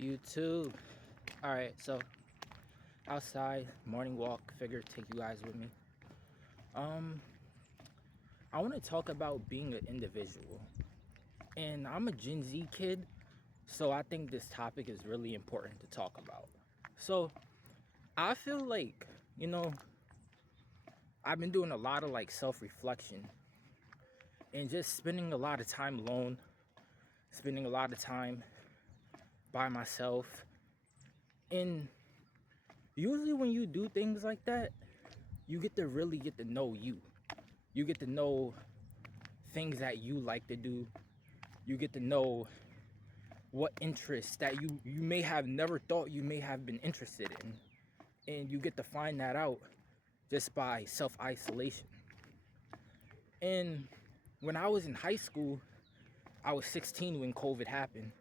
YouTube. All right, so outside morning walk. Figured take you guys with me. Um, I want to talk about being an individual, and I'm a Gen Z kid, so I think this topic is really important to talk about. So I feel like I've been doing a lot of like self-reflection and just spending a lot of time alone, spending a lot of time by myself, and usually when you do things like that, you get to really get to know you. You get to know things that you like to do. You get to know what interests that you may have never thought you may have been interested in. And you get to find that out just by self-isolation. And when I was in high school, I was 16 when COVID happened.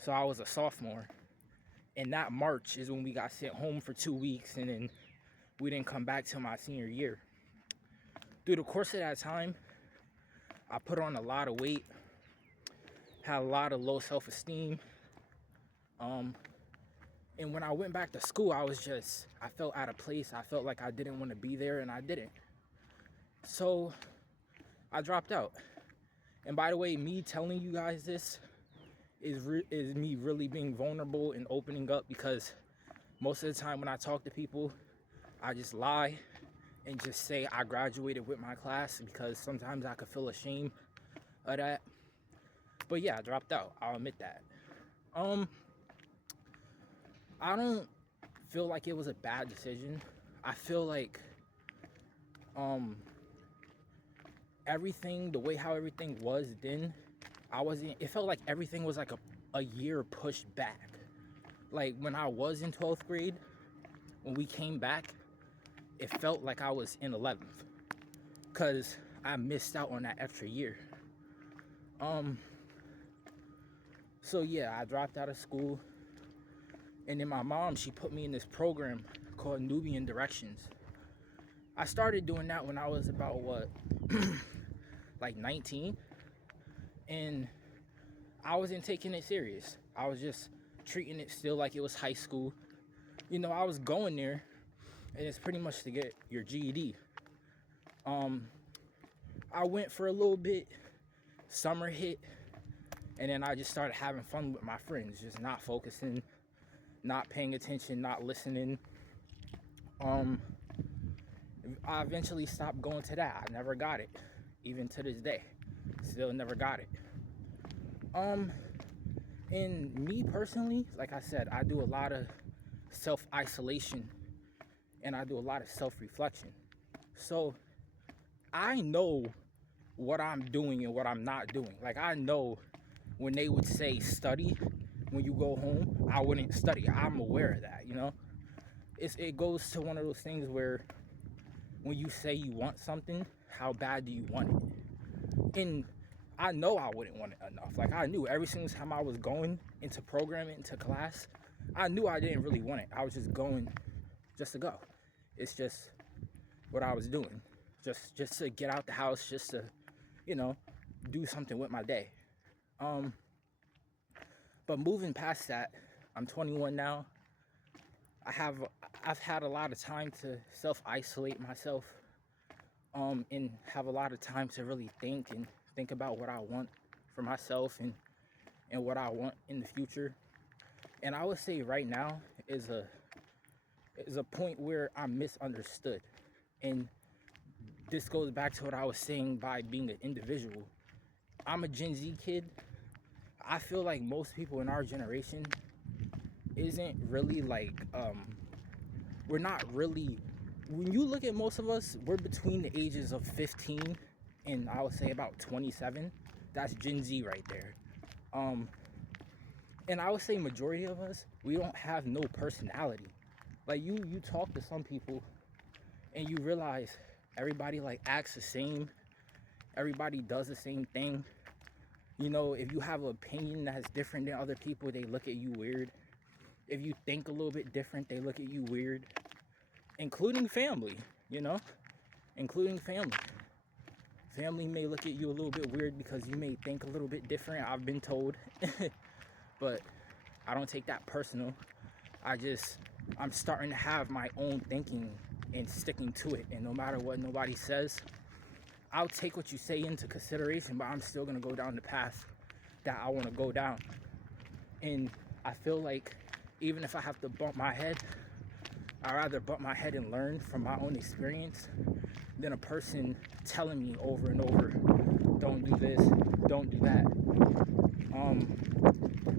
So I was a sophomore. And that March is when we got sent home for 2 weeks, and then we didn't come back till my senior year. Through the course of that time, I put on a lot of weight, had a lot of low self-esteem. And when I went back to school, I felt out of place. I felt like I didn't want to be there, and I didn't. So I dropped out. And by the way, me telling you guys this is me really being vulnerable and opening up, because most of the time when I talk to people, I just lie and just say I graduated with my class, because sometimes I could feel ashamed of that. But yeah, I dropped out. I'll admit that. I don't feel like it was a bad decision. I feel like everything, the way how everything was then, it felt like everything was like a year pushed back. Like when I was in 12th grade, when we came back, it felt like I was in 11th, because I missed out on that extra year. So yeah, I dropped out of school, and then my mom, she put me in this program called Nubian Directions. I started doing that when I was about like 19, and I wasn't taking it serious. I was just treating it still like it was high school. I was going there, and it's pretty much to get your GED. I went for a little bit, summer hit, and then I just started having fun with my friends, just not focusing, not paying attention, not listening. I eventually stopped going to that. I never got it, even to this day. Still never got it. And me personally, like I said, I do a lot of self-isolation, and I do a lot of self-reflection. So I know what I'm doing and what I'm not doing. Like, I know when they would say study when you go home, I wouldn't study. I'm aware of that, It goes to one of those things where when you say you want something, how bad do you want it? And I know I wouldn't want it enough. Like, I knew every single time I was going into programming, into class, I knew I didn't really want it. I was just going just to go. It's just what I was doing. Just to get out the house, just to, do something with my day. But moving past that, I'm 21 now. I've had a lot of time to self-isolate myself, and have a lot of time to really think about what I want for myself, and what I want in the future. And I would say right now is a point where I'm misunderstood. And this goes back to what I was saying by being an individual. I'm a Gen Z kid. I feel like most people in our generation isn't really like, we're not really, when you look at most of us, we're between the ages of 15 and I would say about 27. That's Gen Z right there. And I would say majority of us, we don't have no personality. Like, you talk to some people and you realize everybody like acts the same. Everybody does the same thing. If you have an opinion that's different than other people, they look at you weird. If you think a little bit different, they look at you weird. Including family, including family. Family may look at you a little bit weird because you may think a little bit different, I've been told. But I don't take that personal. I'm starting to have my own thinking and sticking to it. And no matter what nobody says, I'll take what you say into consideration, but I'm still gonna go down the path that I want to go down. And I feel like even if I have to bump my head, I'd rather bump my head and learn from my own experience than a person telling me over and over, don't do this, don't do that.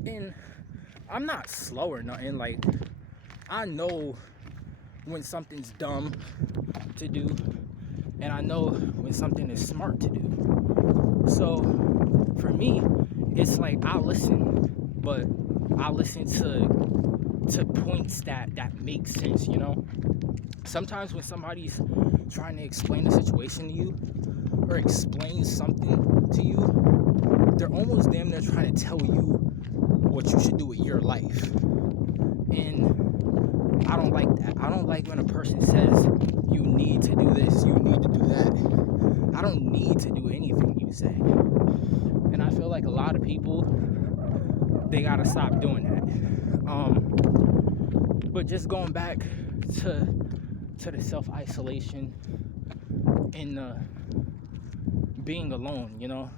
And I'm not slow or nothing. Like, I know when something's dumb to do, and I know when something is smart to do. So for me, it's like I listen, but I listen to points that make sense, you know? Sometimes when somebody's trying to explain a situation to you or explain something to you, they're almost damn near trying to tell you what you should do with your life. And I don't like that. I don't like when a person says, you need to do this, you need to do that. I don't need to do anything you say. And I feel like a lot of people, they gotta stop doing that. But just going back to the self-isolation and being alone, you know,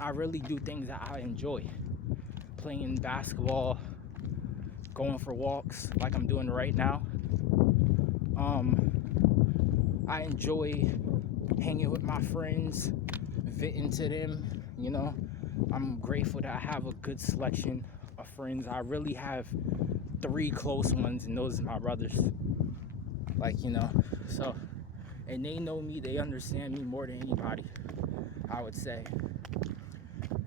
I really do things that I enjoy. Playing basketball, going for walks like I'm doing right now. I enjoy hanging with my friends, venting to them, you know. I'm grateful that I have a good selection of friends. I really have 3 close ones, and those are my brothers. Like, you know, so, and they know me, they understand me more than anybody, I would say.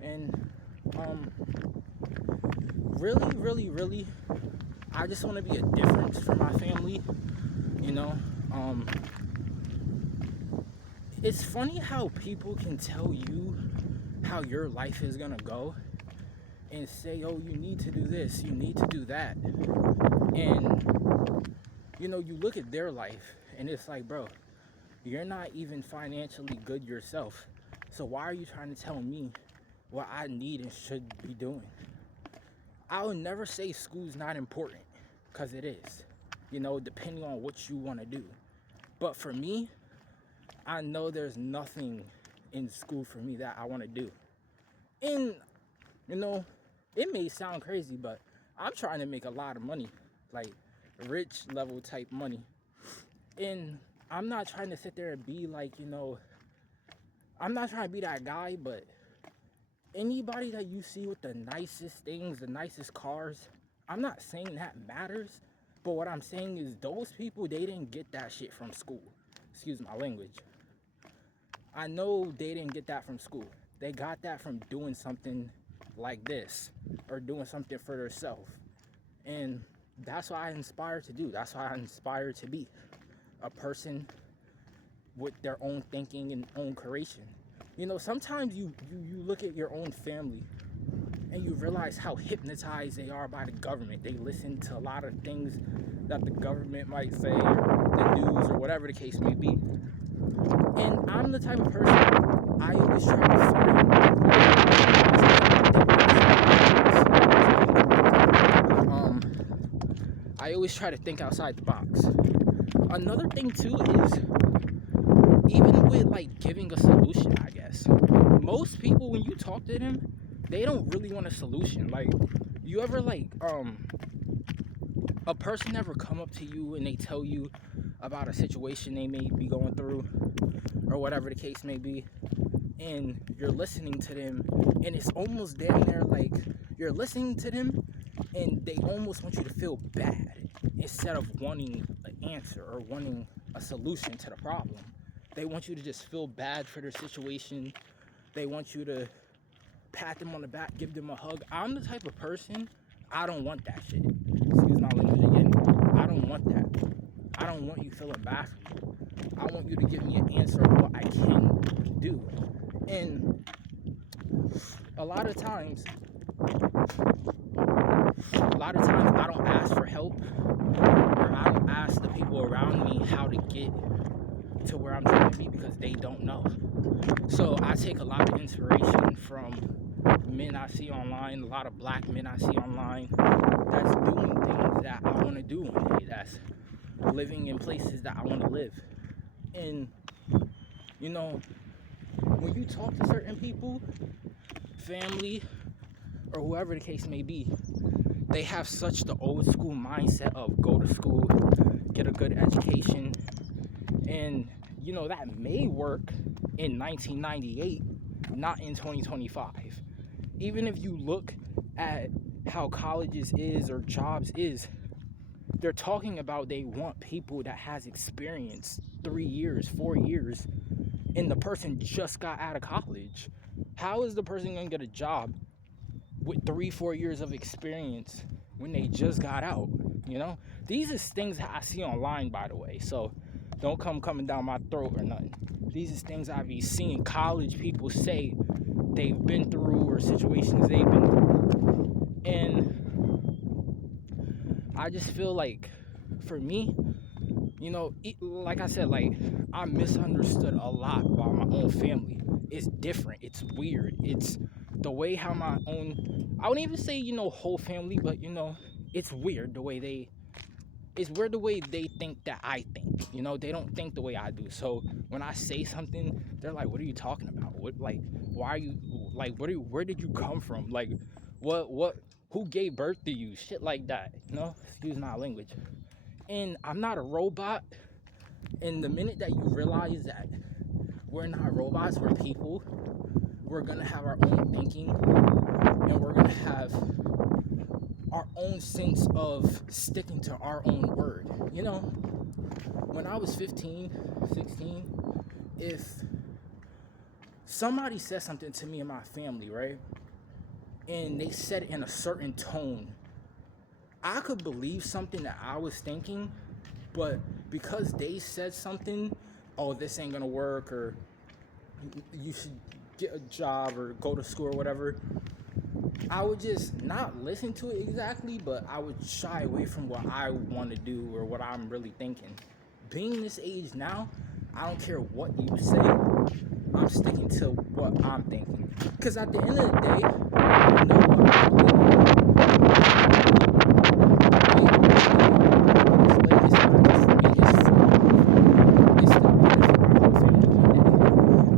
And really, I just want to be a difference for my family, you know. It's funny how people can tell you how your life is gonna go and say, oh, you need to do this, you need to do that. And, you know, you look at their life and it's like, bro, you're not even financially good yourself. So why are you trying to tell me what I need and should be doing? I would never say school's not important, because it is, you know, depending on what you want to do. But for me, I know there's nothing in school for me that I want to do. And, you know, it may sound crazy, but I'm trying to make a lot of money, like rich level type money. And I'm not trying to sit there and be like, you know, I'm not trying to be that guy, but anybody that you see with the nicest things, the nicest cars, I'm not saying that matters, but what I'm saying is those people, they didn't get that shit from school. Excuse my language. I know they didn't get that from school. They got that from doing something like this or doing something for themselves. And that's what I inspire to do. That's why I inspire to be a person with their own thinking and own creation. You know, sometimes you look at your own family and you realize how hypnotized they are by the government. They listen to a lot of things that the government might say, or the news, or whatever the case may be. And I'm the type of person, I always try to I always try to think outside the box. Another thing too is, even with like giving a solution, I guess, most people, when you talk to them, they don't really want a solution. Like, you ever like a person ever come up to you and they tell you about a situation they may be going through, or whatever the case may be, and you're listening to them, and it's almost damn near like you're listening to them and they almost want you to feel bad instead of wanting an answer or wanting a solution to the problem. They want you to just feel bad for their situation. They want you to pat them on the back, give them a hug. I'm the type of person, I don't want that shit. Excuse my language again. I don't want that. I don't want you feeling bad for me. I want you to give me an answer of what I can do. And a lot of times I don't ask for help, or I don't ask the people around me how to get to where I'm trying to be, because they don't know. So I take a lot of inspiration from men I see online, a lot of black men I see online that's doing things that I want to do one day, that's living in places that I want to live. And, you know, when you talk to certain people, family, or whoever the case may be, they have such the old school mindset of go to school, get a good education, and that may work in 1998, not in 2025. Even if you look at how colleges is or jobs is, they're talking about they want people that has experience 3 years, 4 years, and the person just got out of college. How is the person going to get a job with 3, 4 years of experience when they just got out? These is things that I see online, by the way, so don't coming down my throat or nothing. These is things I be seeing college people say they've been through, or situations they've been through. And I just feel like, for me, like I said, like, I'm misunderstood a lot by my own family. It's different. It's weird. It's the way how my own, I wouldn't even say, whole family, but, it's weird the way they think that I think. They don't think the way I do. So when I say something, they're like, what are you talking about? What, like, why are you, like, where did you come from? Like, who gave birth to you? Shit like that, excuse my language. And I'm not a robot. And the minute that you realize that we're not robots, we're people, we're gonna have our own thinking, and we're gonna have our own sense of sticking to our own word. When I was 15, 16, if somebody said something to me and my family, right, and they said it in a certain tone, I could believe something that I was thinking, but because they said something, oh, this ain't gonna work, or you should get a job or go to school or whatever, I would just not listen to it exactly, but I would shy away from what I want to do or what I'm really thinking. Being this age now, I don't care what you say, I'm sticking to what I'm thinking. Because at the end of the day, I know what I believe.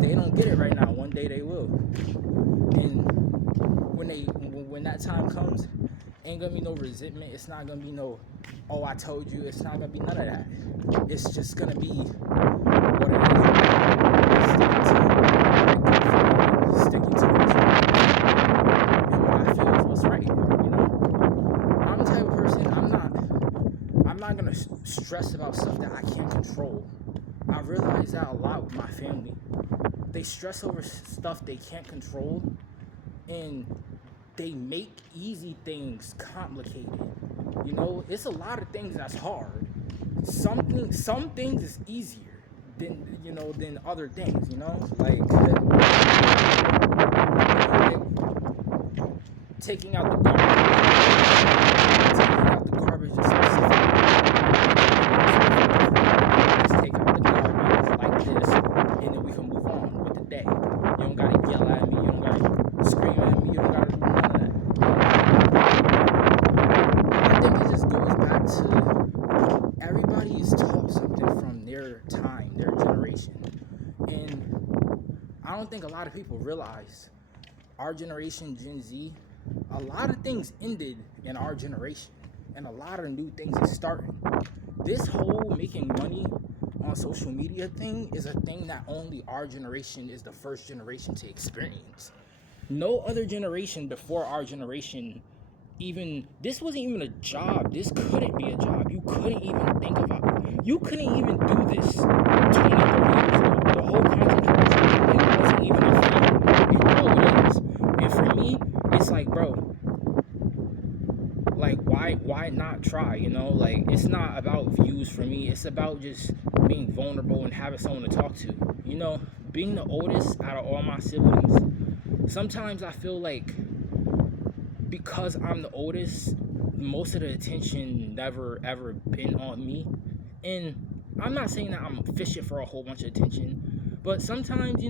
They don't get it right now. One day they will. And when that time comes, ain't gonna be no resentment. It's not gonna be no, oh, I told you. It's not gonna be none of that. It's just gonna be what it is. Sticking to what's right, and what I feel is what's right. I'm the type of person. I'm not gonna stress about stuff that I can't control. I realize that a lot with my family. They stress over stuff they can't control, and they make easy things complicated. It's a lot of things that's hard. Some things is easier than other things. Like taking out the garbage is so simple. Just take out the garbage like this, and then we can move on with the day. You don't gotta yell at me. You don't gotta scream at me. You don't gotta do none of that. I think it just goes back to everybody is taught something from their time, their generation. And I don't think a lot of people realize our generation, Gen Z, a lot of things ended in our generation, and a lot of new things is starting. This whole making money on social media thing is a thing that only our generation is the first generation to experience. No other generation before our generation, even, this wasn't even a job. This couldn't be a job. You couldn't even think about it. You couldn't even do this 20, 30 years ago. The whole content creation, it wasn't even a thing. Now it is. And for me, it's like, bro, like, why not try? Like, it's not about views for me. It's about just being vulnerable and having someone to talk to. Being the oldest out of all my siblings, sometimes I feel like because I'm the oldest, most of the attention never ever been on me. And I'm not saying that I'm fishing for a whole bunch of attention, but sometimes,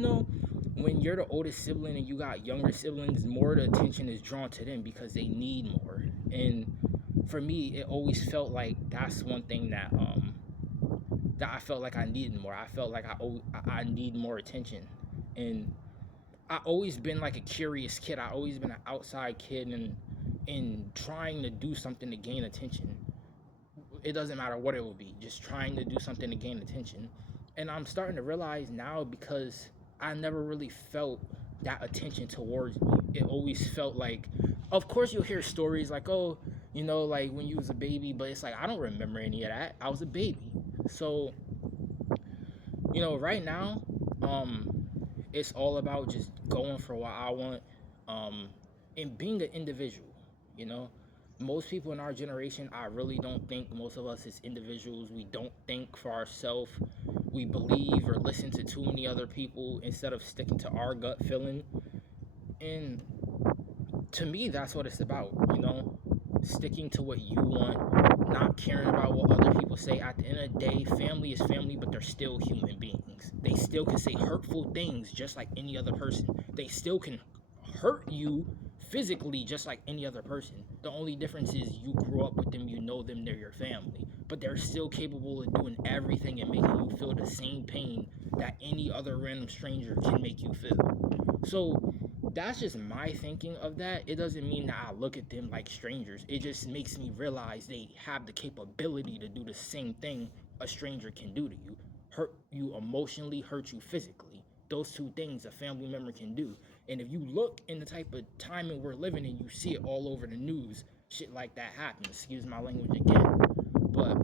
when you're the oldest sibling and you got younger siblings, more of the attention is drawn to them because they need more. And for me, it always felt like that's one thing that I felt like I needed more. I felt like I need more attention. And I always been like a curious kid. I always been an outside kid and trying to do something to gain attention. It doesn't matter what it will be, just trying to do something to gain attention. And I'm starting to realize now, because I never really felt that attention towards me. It always felt like, of course you'll hear stories like, oh, like when you was a baby, but it's like I don't remember any of that. I was a baby. So, right now, it's all about just going for what I want, um, and being an individual. You know, most people in our generation, I really don't think most of us as individuals, we don't think for ourselves. We believe or listen to too many other people instead of sticking to our gut feeling. And to me, that's what it's about, sticking to what you want, not caring about what other people say. At the end of the day, family is family, but they're still human beings. They still can say hurtful things just like any other person. They still can hurt you physically just like any other person. The only difference is you grew up with them, you know them, they're your family. But they're still capable of doing everything and making you feel the same pain that any other random stranger can make you feel. So that's just my thinking of that. It doesn't mean that I look at them like strangers. It just makes me realize they have the capability to do the same thing a stranger can do to you. Hurt you emotionally, hurt you physically. Those two things a family member can do. And if you look in the type of timing we're living in, you see it all over the news. Shit like that happens. Excuse my language again. But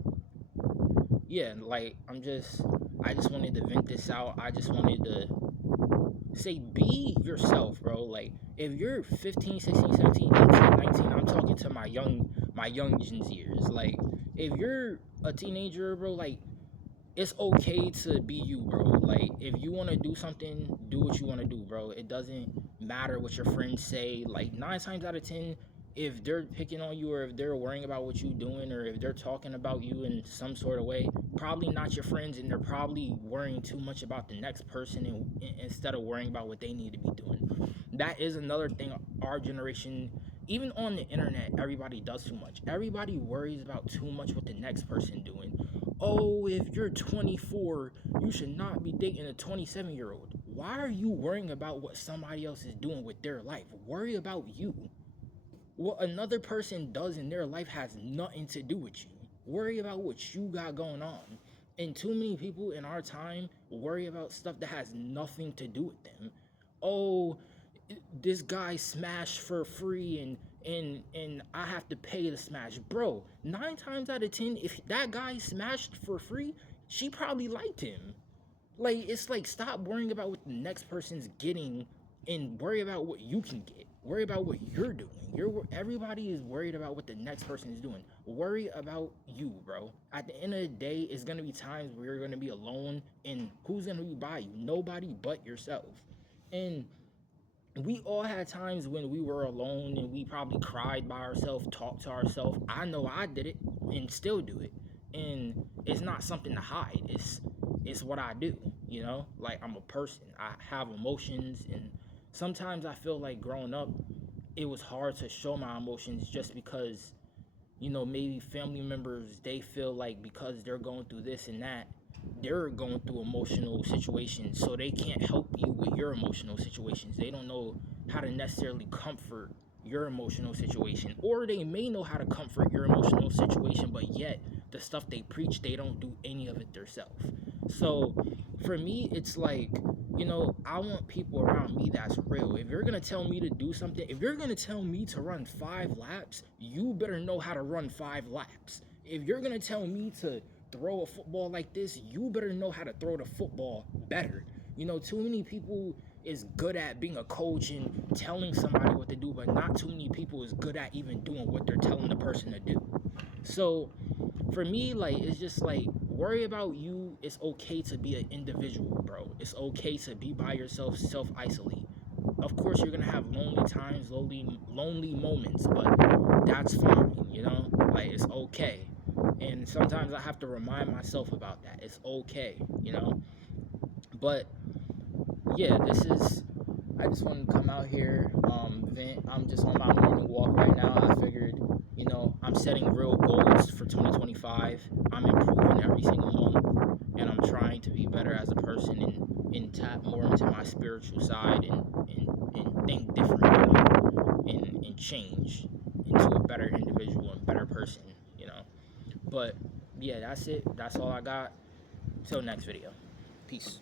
yeah, like I just wanted to vent this out. I just wanted to say be yourself, bro. Like if you're 15, 16, 17, 18, 19, I'm talking to my young Gen Zers. Like if you're a teenager, bro, like it's okay to be you, bro. Like if you want to do something, do what you want to do, bro. It doesn't matter what your friends say. Like 9 times out of 10, if they're picking on you or if they're worrying about what you're doing or if they're talking about you in some sort of way, probably not your friends, and they're probably worrying too much about the next person instead of worrying about what they need to be doing. That is another thing our generation, even on the internet, everybody does too much. Everybody worries about too much what the next person doing. Oh, if you're 24, you should not be dating a 27-year-old. Why are you worrying about what somebody else is doing with their life? Worry about you. What another person does in their life has nothing to do with you. Worry about what you got going on. And too many people in our time worry about stuff that has nothing to do with them. Oh, this guy smashed for free and I have to pay to smash. Bro, 9 times out of 10, if that guy smashed for free, she probably liked him. Like, it's like, stop worrying about what the next person's getting and worry about what you can get. Worry about what you're doing. Everybody is worried about what the next person is doing. Worry about you, bro. At the end of the day, it's gonna be times where you're gonna be alone, and who's gonna be by you? Nobody but yourself. And we all had times when we were alone and we probably cried by ourselves, talked to ourselves. I know I did it and still do it. And it's not something to hide. It's what I do, Like I'm a person. I have emotions, and sometimes I feel like growing up it was hard to show my emotions just because maybe family members, they feel like because they're going through this and that, they're going through emotional situations, so they can't help you with your emotional situations. They don't know how to necessarily comfort your emotional situation, or they may know how to comfort your emotional situation, but yet the stuff they preach, they don't do any of it themselves. So for me, it's like, I want people around me that's real. If you're gonna tell me to do something, if you're gonna tell me to run 5 laps, you better know how to run 5 laps. If you're gonna tell me to throw a football like this, you better know how to throw the football better. Too many people is good at being a coach and telling somebody what to do, but not too many people is good at even doing what they're telling the person to do. So for me, like, it's just like, worry about you. It's okay to be an individual, bro. It's okay to be by yourself, self-isolate. Of course, you're gonna have lonely times, lonely moments, but that's fine, Like, it's okay. And sometimes I have to remind myself about that. It's okay, But yeah, I just wanted to come out here, vent. I'm just on my morning walk right now. I figured, I'm setting real goals for 2025. I'm improving every single month, and I'm trying to be better as a person and tap more into my spiritual side and think differently and change into a better individual and better person. But yeah, that's it. That's all I got. Till next video. Peace.